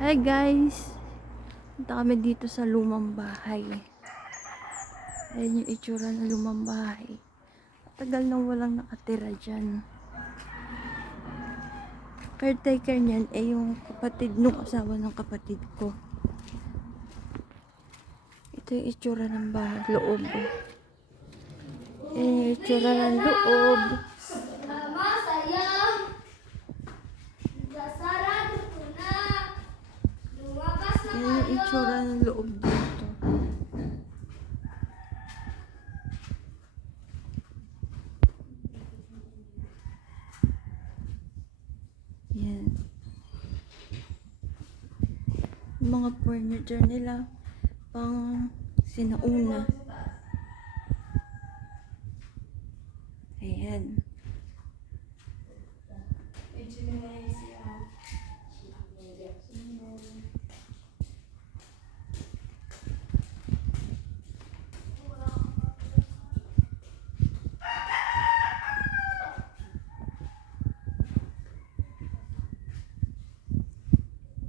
Hi guys! Punta kami dito sa lumang bahay. Ayan yung itsura ng lumang bahay. Tagal nang walang nakatira dyan. Caretaker niyan yung kapatid nung asawa ng kapatid ko. Ito yung itsura ng bahay, loob. Ayan yung itsura ng loob. Mama, sayang! Sarado ko na! Lumabas na Ayan yung tayo! itsura ng loob dito. Ayan. Yung mga furniture nila pang sinauna. Ayan.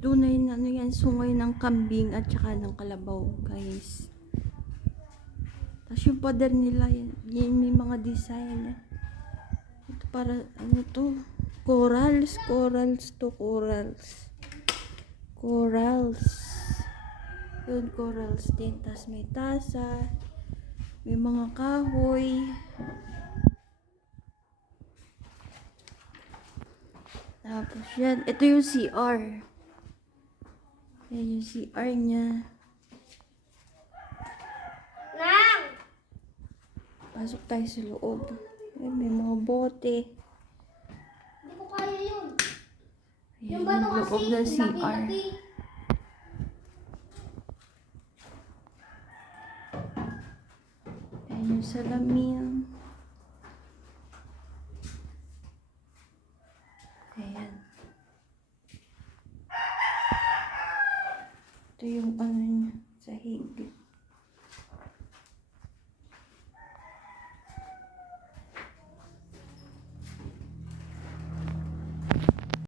Tunay na ano yan, sungay ng kambing at saka ng kalabaw, guys. Tapos yung pader nila, yan may mga design. Ito para, ano to? Corals to corals. Corals. Yun, corals din. Tapos may tasa. May mga kahoy. Tapos yan, ito yung CR. Yan yung CR niya. Nang! Pasok tayo sa loob. Ayan, may mga bote. Hindi ko kaya yun. Ayan, Yung bato yung loob kasi, ng CR. laki-laki. Ayan yung salamin. Ayan. Ito yung ano